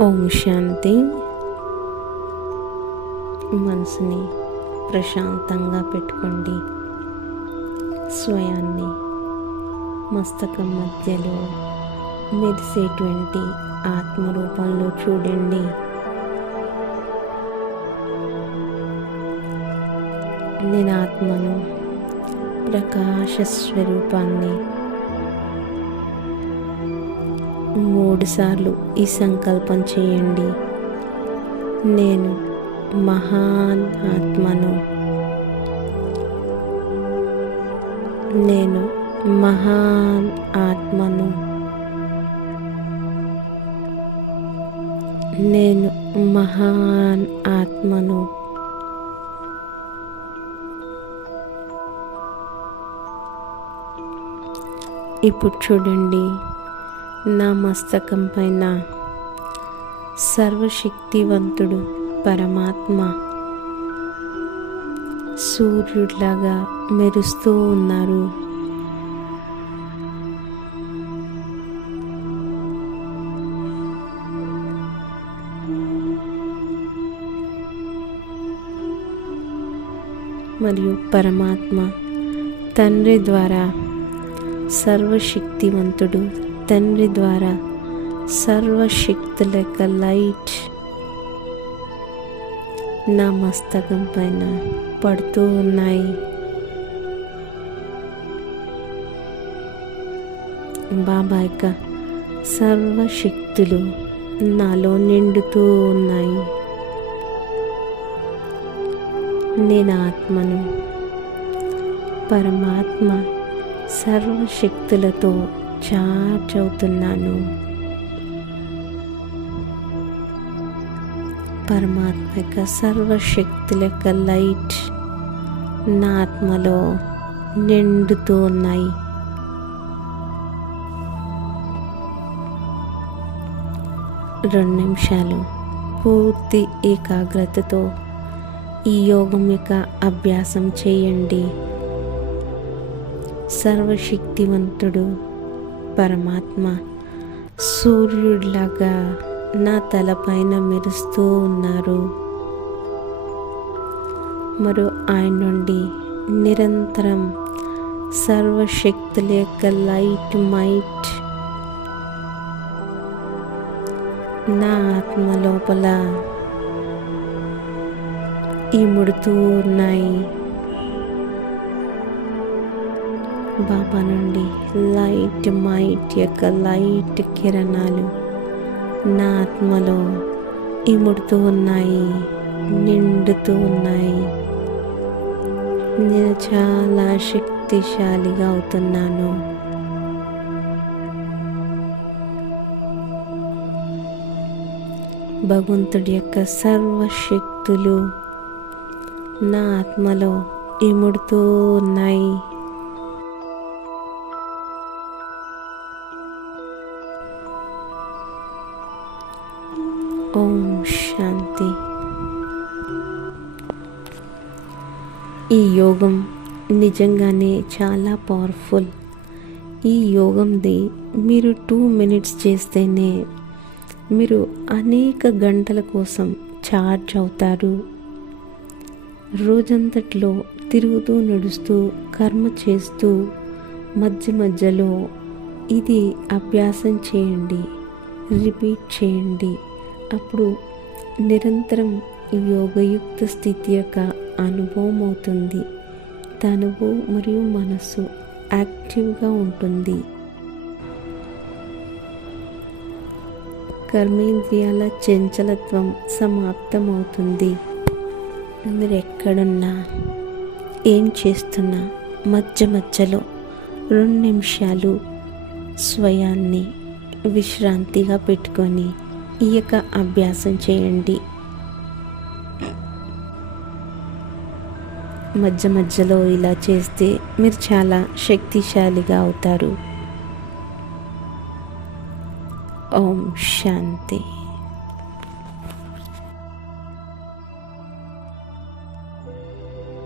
ఓం శాంతి. మనసుని ప్రశాంతంగా పెట్టుకోండి. స్వయాన్ని మస్తకం మధ్యలో మెరిసేటువంటి ఆత్మరూపంలో చూడండి. నేను ఆత్మను ప్రకాశ స్వరూపాన్ని మూడుసార్లు ఈ సంకల్పం చేయండి. నేను మహాన్ ఆత్మను. నేను మహాన్ ఆత్మను. నేను మహాన్ ఆత్మను. ఇప్పుడు చూడండి. నా మస్తకం పైన సర్వశక్తివంతుడు పరమాత్మ సూర్యుడిలాగా మెరుస్తూ ఉన్నారు. మరియు పరమాత్మ తండ్రి ద్వారా సర్వశక్తివంతుడు తండ్రి ద్వారా సర్వశక్తుల యొక్క లైట్ నా మస్తకం పైన పడుతూ ఉన్నాయి. బాబా యొక్క సర్వశక్తులు నాలో నిండుతూ ఉన్నాయి. నేను ఆత్మను పరమాత్మ సర్వశక్తులతో చార్జ్ అవుతున్నాను పరమాత్మ యొక్క సర్వశక్తుల యొక్క లైట్ నా ఆత్మలో నిండుతూ ఉన్నాయి. రెండు నిమిషాలు పూర్తి ఏకాగ్రతతో ఈ యోగం యొక్క అభ్యాసం చేయండి. సర్వశక్తివంతుడు పరమాత్మ సూర్యుడిలాగా నా తలపైన మెరుస్తూ ఉన్నారు. మరో ఆయన నుండి నిరంతరం సర్వశక్తుల యొక్క లైట్ మైట్ నా ఆత్మ లోపల ఇముడుతూ ఉన్నాయి. బాబా నుండి లైట్ మైట్ యొక్క లైట్ కిరణాలు నా ఆత్మలో ఇముడుతూ ఉన్నాయి నిండుతూ ఉన్నాయి. నేను చాలా శక్తిశాలిగా అవుతున్నాను. భగవంతుడి యొక్క సర్వశక్తులు నా ఆత్మలో ఇముడుతూ ఉన్నాయి. ఓం శాంతి ఈ యోగం నిజంగానే చాలా పవర్ఫుల్ ఈ యోగంది మీరు టూ మినిట్స్ చేస్తేనే మీరు అనేక గంటల కోసం ఛార్జ్ అవుతారు. రోజంతట్లో తిరుగుతూ నడుస్తూ కర్మ చేస్తూ మధ్య మధ్యలో ఇది అభ్యాసం చేయండి. రిపీట్ చేయండి. అప్పుడు నిరంతరం యోగయుక్త స్థితి యొక్క అనుభవం అవుతుంది. తనువు మరియు మనస్సు యాక్టివ్గా ఉంటుంది. కర్మేంద్రియాల చంచలత్వం సమాప్తమవుతుంది. మీరు ఎక్కడున్నా ఏం చేస్తున్నా మధ్య మధ్యలో రెండు నిమిషాలు స్వయాన్ని విశ్రాంతిగా పెట్టుకొని ఈ యొక్క అభ్యాసం చేయండి. మధ్య మధ్యలో ఇలా చేస్తే మీరు చాలా శక్తిశాలిగా అవుతారు. ఓం శాంతి.